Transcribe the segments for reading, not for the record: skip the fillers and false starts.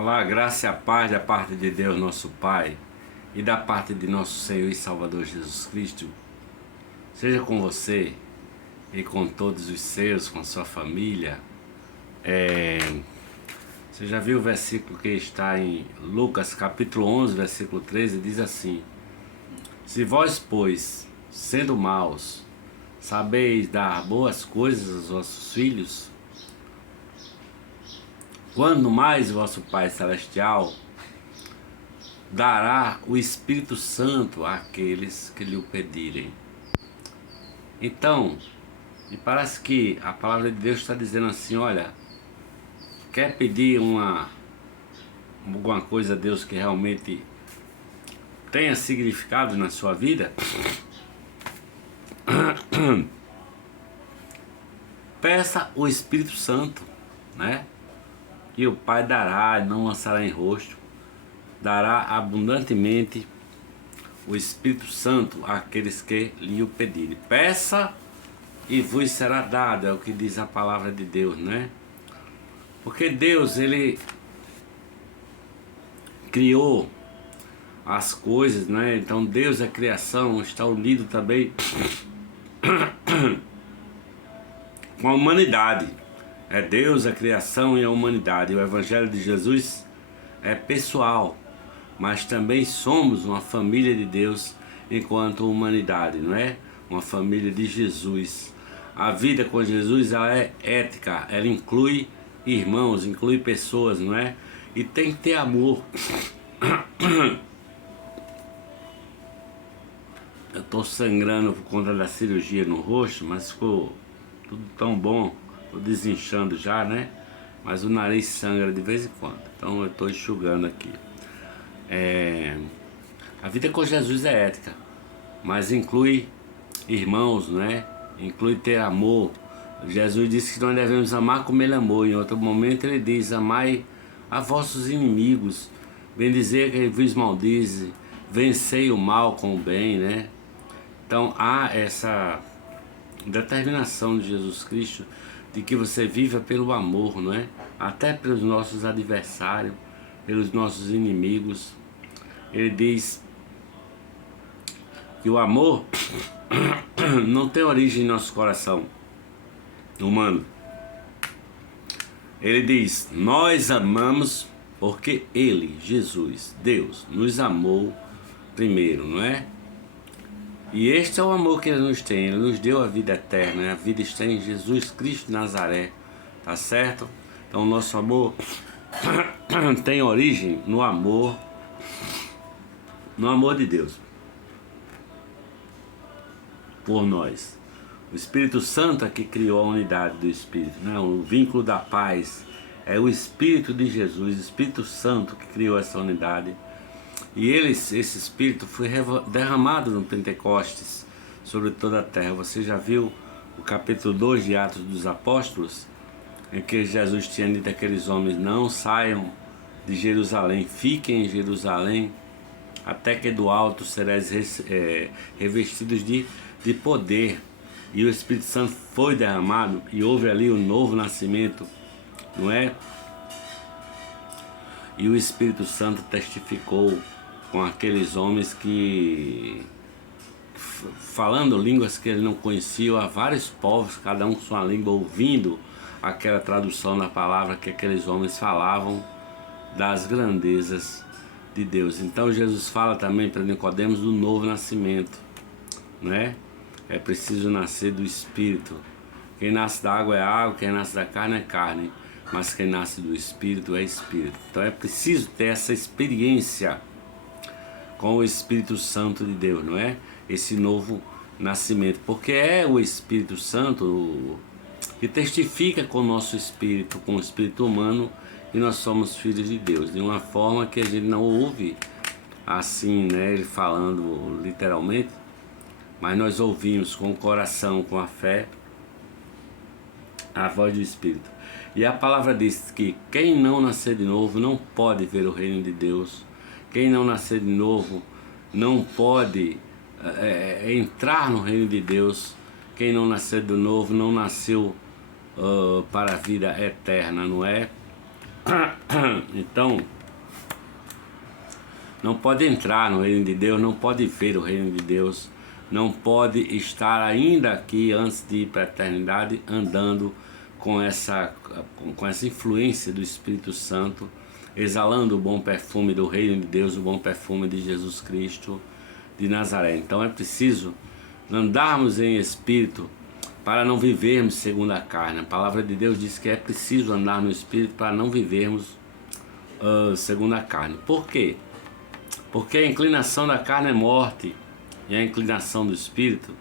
Olá, graça e a paz da parte de Deus, nosso Pai, e da parte de nosso Senhor e Salvador Jesus Cristo, seja com você e com todos os seus, com a sua família. Você já viu o versículo que está em Lucas capítulo 11, versículo 13, diz assim: Se vós, pois, sendo maus, sabeis dar boas coisas aos vossos filhos, quando mais vosso Pai Celestial dará o Espírito Santo àqueles que lhe o pedirem. Então, me parece que a palavra de Deus está dizendo assim: olha, quer pedir alguma coisa a Deus que realmente tenha significado na sua vida? Peça o Espírito Santo, né? E o Pai dará, não lançará em rosto, dará abundantemente o Espírito Santo àqueles que lhe o pedirem. Peça e vos será dado, é o que diz a palavra de Deus, né? Porque Deus, Ele criou as coisas, né? Então Deus é criação, está unido também com a humanidade. É Deus, a criação e a humanidade. O Evangelho de Jesus é pessoal, mas também somos uma família de Deus enquanto humanidade, não é? Uma família de Jesus. A vida com Jesus, ela é ética, ela inclui irmãos, inclui pessoas, não é? E tem que ter amor. Eu estou sangrando por conta da cirurgia no rosto, mas ficou tudo tão bom. Estou desinchando já, né? Mas o nariz sangra de vez em quando. Então eu estou enxugando aqui. A vida com Jesus é ética, mas inclui irmãos, né? Inclui ter amor. Jesus disse que nós devemos amar como Ele amou. Em outro momento Ele diz: amai a vossos inimigos, bendizer quem vos maldize, vencei o mal com o bem, né? Então há essa determinação de Jesus Cristo de que você viva pelo amor, não é? Até pelos nossos adversários, pelos nossos inimigos. Ele diz que o amor não tem origem em nosso coração humano. Ele diz: nós amamos porque Ele, Jesus, Deus, nos amou primeiro, não é? E este é o amor que Ele nos tem. Ele nos deu a vida eterna. A vida está em Jesus Cristo de Nazaré. Tá certo? Então o nosso amor tem origem no amor de Deus por nós. O Espírito Santo é que criou a unidade do Espírito, né? O vínculo da paz é o Espírito de Jesus, o Espírito Santo que criou essa unidade. E esse Espírito foi derramado no Pentecostes sobre toda a terra. Você já viu o capítulo 2 de Atos dos Apóstolos, em que Jesus tinha dito àqueles homens: não saiam de Jerusalém, fiquem em Jerusalém, até que do alto sereis revestidos de poder. E o Espírito Santo foi derramado e houve ali o novo nascimento, não é? E o Espírito Santo testificou com aqueles homens que, falando línguas que ele não conhecia, a vários povos, cada um com sua língua, ouvindo aquela tradução da palavra que aqueles homens falavam das grandezas de Deus. Então Jesus fala também para Nicodemos do novo nascimento, né? É preciso nascer do Espírito. Quem nasce da água é água, quem nasce da carne é carne, mas quem nasce do Espírito é Espírito. Então é preciso ter essa experiência com o Espírito Santo de Deus, não é? Esse novo nascimento, porque é o Espírito Santo que testifica com o nosso espírito, com o espírito humano, que nós somos filhos de Deus, de uma forma que a gente não ouve assim, né? Ele falando literalmente, mas nós ouvimos com o coração, com a fé, a voz do Espírito. E a palavra diz que quem não nascer de novo não pode ver o reino de Deus. Quem não nascer de novo não pode entrar no reino de Deus. Quem não nascer de novo não nasceu para a vida eterna, não é? Então, não pode entrar no reino de Deus, não pode ver o reino de Deus, não pode estar ainda aqui antes de ir para a eternidade andando com essa influência do Espírito Santo, exalando o bom perfume do reino de Deus, o bom perfume de Jesus Cristo de Nazaré. Então é preciso andarmos em espírito para não vivermos segundo a carne. A palavra de Deus diz que é preciso andar no espírito para não vivermos segundo a carne. Por quê? Porque a inclinação da carne é morte e a inclinação do Espírito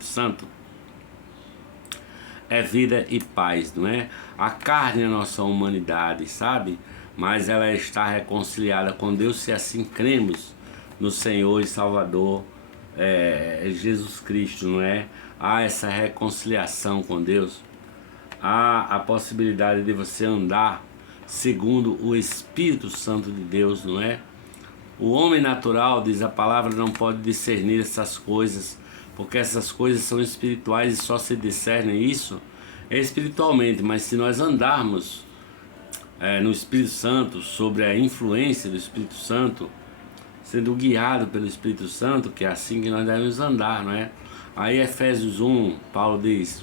Santo, é vida e paz, não é? A carne é a nossa humanidade, sabe? Mas ela está reconciliada com Deus se assim cremos no Senhor e Salvador Jesus Cristo, não é? Há essa reconciliação com Deus, há a possibilidade de você andar segundo o Espírito Santo de Deus, não é? O homem natural, diz a palavra, não pode discernir essas coisas, porque essas coisas são espirituais e só se discernem isso espiritualmente. Mas se nós andarmos no Espírito Santo, sobre a influência do Espírito Santo, sendo guiado pelo Espírito Santo, que é assim que nós devemos andar, não é? Aí Efésios 1, Paulo diz,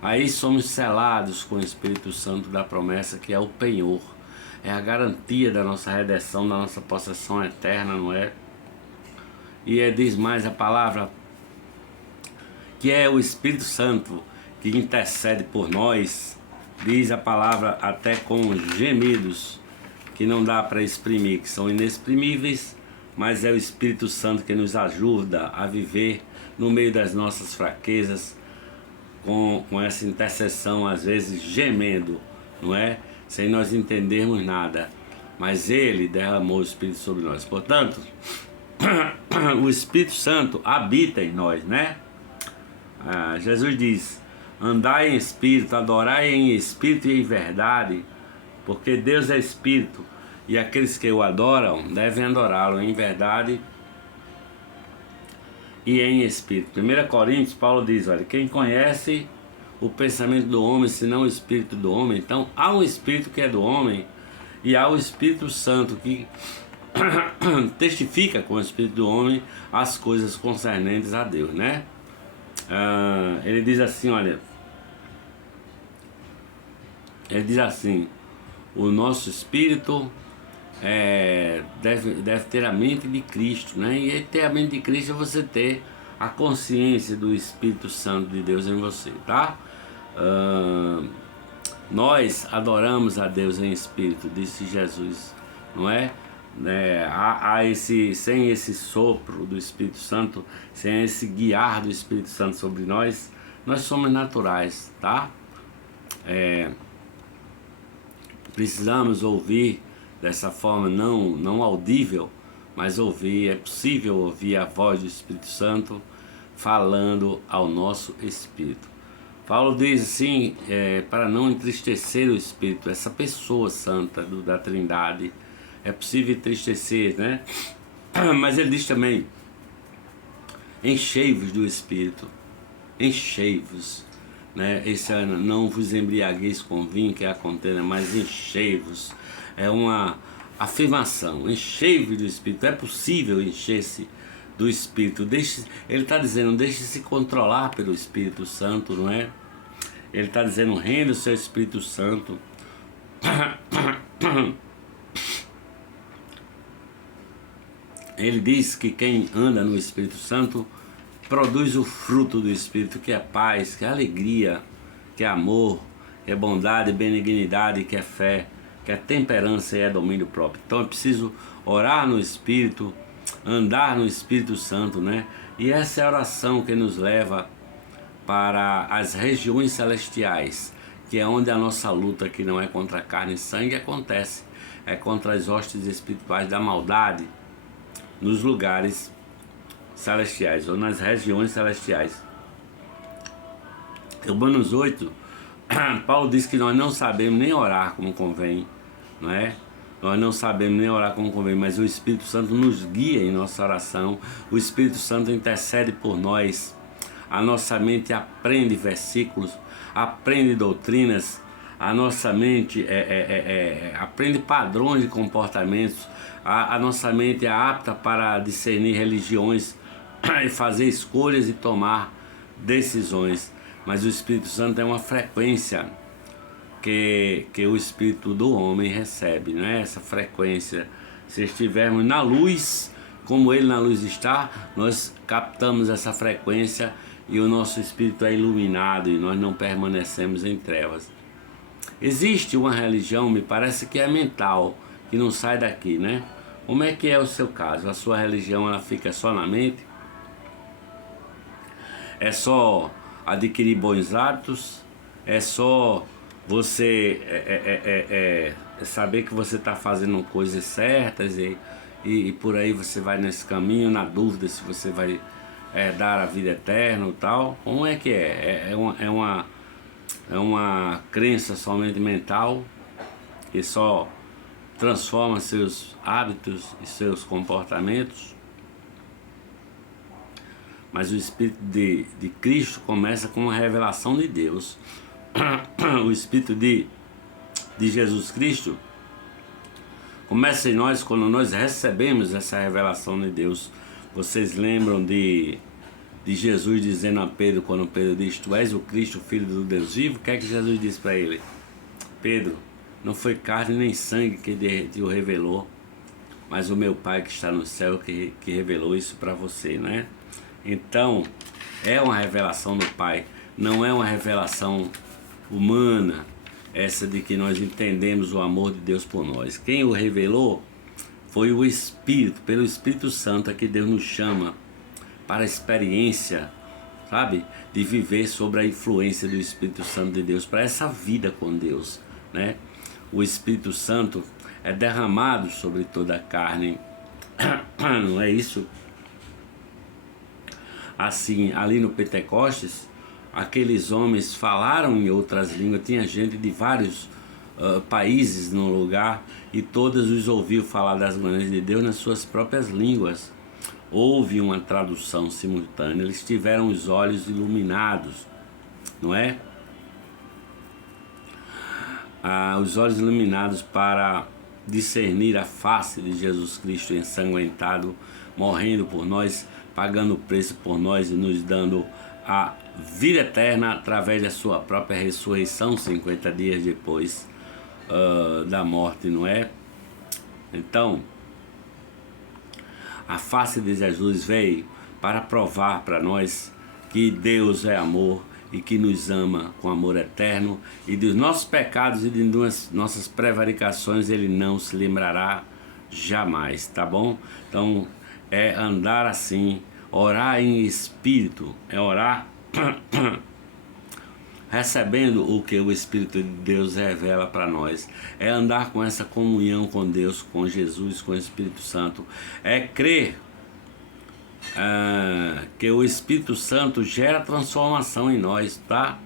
aí somos selados com o Espírito Santo da promessa, que é o penhor. É a garantia da nossa redenção, da nossa possessão eterna, não é? E diz mais a palavra, que é o Espírito Santo que intercede por nós, diz a palavra até com gemidos que não dá para exprimir, que são inexprimíveis, mas é o Espírito Santo que nos ajuda a viver no meio das nossas fraquezas, com essa intercessão, às vezes gemendo, não é? Sem nós entendermos nada, mas Ele derramou o Espírito sobre nós. Portanto, o Espírito Santo habita em nós, né? Jesus diz, andai em Espírito, adorai em Espírito e em verdade, porque Deus é Espírito, e aqueles que o adoram devem adorá-lo em verdade e em Espírito. 1 Coríntios, Paulo diz, olha, quem conhece o pensamento do homem, senão o Espírito do homem? Então há um Espírito que é do homem e há o Espírito Santo que testifica com o Espírito do homem as coisas concernentes a Deus, né? Ele diz assim, olha, ele diz assim, o nosso Espírito deve ter a mente de Cristo, né? E ter a mente de Cristo é você ter a consciência do Espírito Santo de Deus em você, tá? Nós adoramos a Deus em espírito, disse Jesus, não é? Sem esse sopro do Espírito Santo, sem esse guiar do Espírito Santo sobre nós, nós somos naturais, tá? Precisamos ouvir dessa forma não audível, mas ouvir, é possível ouvir a voz do Espírito Santo falando ao nosso espírito. Paulo diz assim, para não entristecer o Espírito, essa pessoa santa da Trindade, é possível entristecer, né? Mas ele diz também, enchei-vos do Espírito, enchei-vos, né? Esse ano, não vos embriagueis com vinho, que é a contenda, mas enchei-vos, é uma afirmação, enchei-vos do Espírito, é possível encher-se do Espírito, ele está dizendo, deixe-se controlar pelo Espírito Santo, não é? Ele está dizendo, renda o seu Espírito Santo. Ele diz que quem anda no Espírito Santo produz o fruto do Espírito, que é paz, que é alegria, que é amor, que é bondade, benignidade, que é fé, que é temperança e é domínio próprio. Então é preciso orar no Espírito, andar no Espírito Santo, né? E essa é a oração que nos leva para as regiões celestiais, que é onde a nossa luta, que não é contra carne e sangue, acontece. É contra as hostes espirituais da maldade nos lugares celestiais, ou nas regiões celestiais. Romanos 8, Paulo diz que nós não sabemos nem orar como convém, não é? Nós não sabemos nem orar como convém, mas o Espírito Santo nos guia em nossa oração, o Espírito Santo intercede por nós, a nossa mente aprende versículos, aprende doutrinas, a nossa mente aprende padrões de comportamentos, a nossa mente é apta para discernir religiões e fazer escolhas e tomar decisões. Mas o Espírito Santo é uma frequência que o Espírito do homem recebe, não é? Essa frequência. Se estivermos na luz, como Ele na luz está, nós captamos essa frequência e o nosso espírito é iluminado e nós não permanecemos em trevas. Existe uma religião, me parece que é mental, que não sai daqui, né? Como é que é o seu caso? A sua religião, ela fica só na mente? É só adquirir bons hábitos? É só você saber que você está fazendo coisas certas e por aí você vai nesse caminho, na dúvida se você vai dar a vida eterna ou tal? Como é que é? É uma crença somente mental que só transforma seus hábitos e seus comportamentos? Mas o Espírito de Cristo começa com uma revelação de Deus. O Espírito de Jesus Cristo começa em nós quando nós recebemos essa revelação de Deus. Vocês lembram de Jesus dizendo a Pedro, quando Pedro diz: Tu és o Cristo, o Filho do Deus vivo? O que é que Jesus disse para ele? Pedro, não foi carne nem sangue que te o revelou, mas o meu Pai que está no céu que revelou isso para você, né? Então, é uma revelação do Pai, não é uma revelação humana, essa de que nós entendemos o amor de Deus por nós. Quem o revelou foi o Espírito, pelo Espírito Santo, que Deus nos chama para a experiência, sabe, de viver sobre a influência do Espírito Santo de Deus, para essa vida com Deus, né? O Espírito Santo é derramado sobre toda a carne, não é isso? Assim, ali no Pentecostes, aqueles homens falaram em outras línguas, tinha gente de vários países no lugar, e todos os ouviam falar das grandezas de Deus nas suas próprias línguas. Houve uma tradução simultânea, eles tiveram os olhos iluminados, não é? Os olhos iluminados para discernir a face de Jesus Cristo ensanguentado, morrendo por nós, pagando o preço por nós e nos dando a vida eterna através da sua própria ressurreição 50 dias depois da morte, não é? Então, a face de Jesus veio para provar para nós que Deus é amor e que nos ama com amor eterno, e dos nossos pecados e de nossas prevaricações Ele não se lembrará jamais, tá bom? Então, é andar assim, orar em espírito, é orar recebendo o que o Espírito de Deus revela para nós, é andar com essa comunhão com Deus, com Jesus, com o Espírito Santo, é crer que o Espírito Santo gera transformação em nós, tá?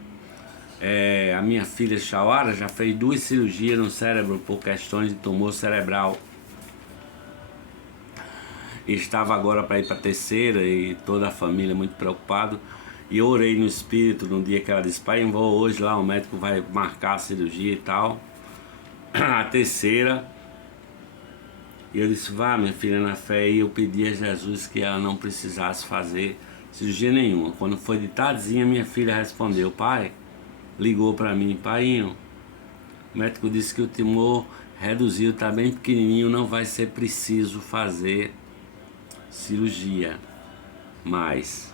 A minha filha Shawara já fez 2 cirurgias no cérebro por questões de tumor cerebral. Estava agora para ir para a 3ª e toda a família muito preocupado. E eu orei no Espírito no dia que ela disse: pai, eu vou hoje lá, o médico vai marcar a cirurgia e tal, a 3ª. E eu disse: vá, minha filha, na fé. E eu pedi a Jesus que ela não precisasse fazer cirurgia nenhuma. Quando foi de tardezinha, minha filha respondeu: pai, ligou para mim: paiinho, o médico disse que o tumor reduziu, está bem pequenininho, não vai ser preciso fazer cirurgia mais.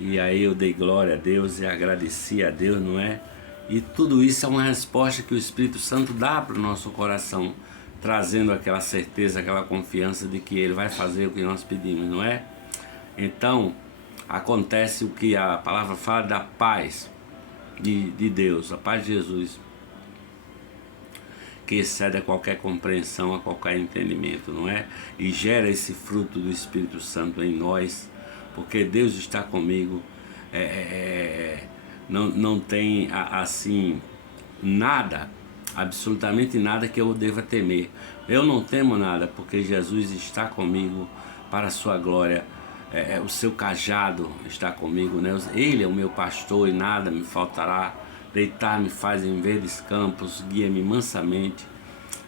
E aí eu dei glória a Deus e agradeci a Deus, não é? E tudo isso é uma resposta que o Espírito Santo dá para o nosso coração, trazendo aquela certeza, aquela confiança de que Ele vai fazer o que nós pedimos, não é? Então, acontece o que a palavra fala da paz de Deus, a paz de Jesus, que excede a qualquer compreensão, a qualquer entendimento, não é? E gera esse fruto do Espírito Santo em nós, porque Deus está comigo. Não tem assim nada, absolutamente nada que eu deva temer. Eu não temo nada, porque Jesus está comigo para a sua glória. O seu cajado está comigo, né? Ele é o meu pastor e nada me faltará. Deitar-me faz em verdes campos, guia-me mansamente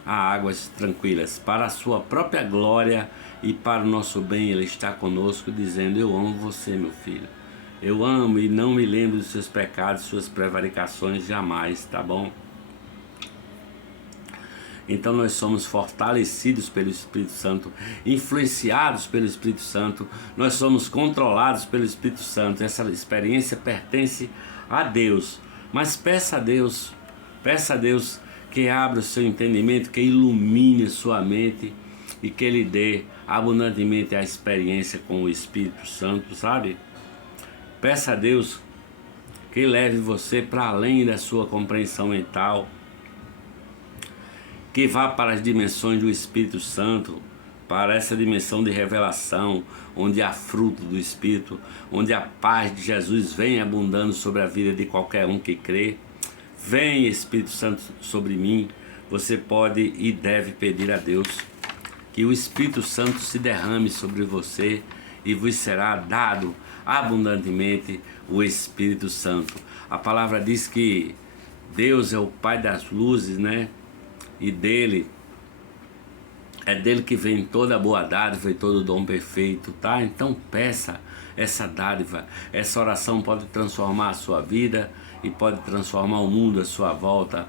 a águas tranquilas. Para a sua própria glória e para o nosso bem Ele está conosco, dizendo: eu amo você, meu filho. Eu amo e não me lembro dos seus pecados, suas prevaricações jamais, tá bom? Então nós somos fortalecidos pelo Espírito Santo, influenciados pelo Espírito Santo, nós somos controlados pelo Espírito Santo. Essa experiência pertence a Deus, mas peça a Deus que abra o seu entendimento, que ilumine a sua mente e que Ele dê abundantemente a experiência com o Espírito Santo, sabe? Peça a Deus que leve você para além da sua compreensão mental, que vá para as dimensões do Espírito Santo, para essa dimensão de revelação, onde há fruto do Espírito, onde a paz de Jesus vem abundando sobre a vida de qualquer um que crê. Vem, Espírito Santo, sobre mim. Você pode e deve pedir a Deus que o Espírito Santo se derrame sobre você e vos será dado abundantemente o Espírito Santo. A palavra diz que Deus é o Pai das luzes, né? E é dele que vem toda a boa dádiva e todo o dom perfeito, tá? Então peça essa dádiva. Essa oração pode transformar a sua vida e pode transformar o mundo à sua volta.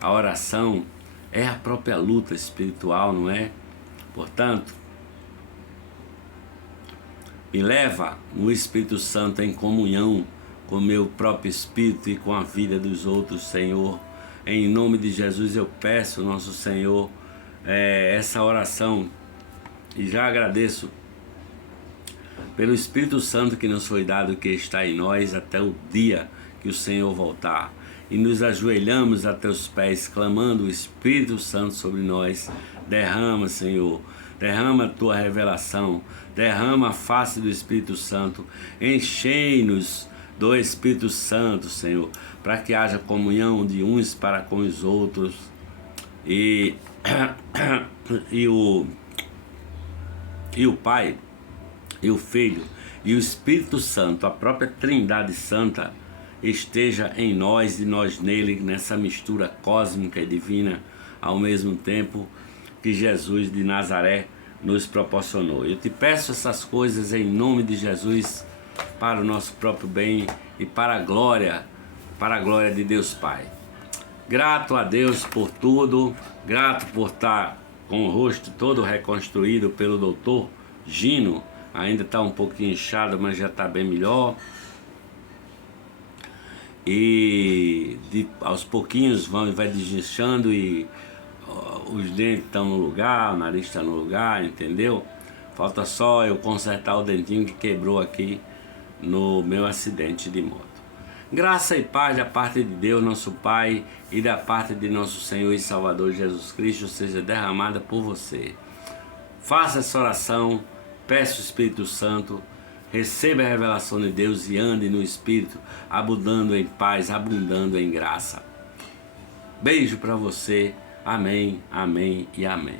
A oração é a própria luta espiritual, não é? Portanto, me leva o Espírito Santo em comunhão com o meu próprio espírito e com a vida dos outros, Senhor. Em nome de Jesus eu peço, nosso Senhor, essa oração, e já agradeço pelo Espírito Santo que nos foi dado, que está em nós até o dia que o Senhor voltar. E nos ajoelhamos a teus pés, clamando o Espírito Santo sobre nós. Derrama, Senhor, derrama a tua revelação, derrama a face do Espírito Santo, enchei-nos do Espírito Santo, Senhor, para que haja comunhão de uns para com os outros, e o Pai, e o Filho, e o Espírito Santo, a própria Trindade Santa, esteja em nós e nós nele, nessa mistura cósmica e divina, ao mesmo tempo que Jesus de Nazaré nos proporcionou. Eu te peço essas coisas em nome de Jesus, para o nosso próprio bem e para a glória de Deus Pai. Grato a Deus por tudo, grato por estar com o rosto todo reconstruído pelo doutor Gino. Ainda está um pouquinho inchado, mas já está bem melhor. E aos pouquinhos vai desinchando e os dentes estão no lugar, o nariz está no lugar, entendeu? Falta só eu consertar o dentinho que quebrou aqui no meu acidente de moto. Graça e paz da parte de Deus, nosso Pai, e da parte de nosso Senhor e Salvador Jesus Cristo seja derramada por você. Faça essa oração, peça o Espírito Santo, receba a revelação de Deus e ande no Espírito, abundando em paz, abundando em graça. Beijo para você. Amém, amém e amém.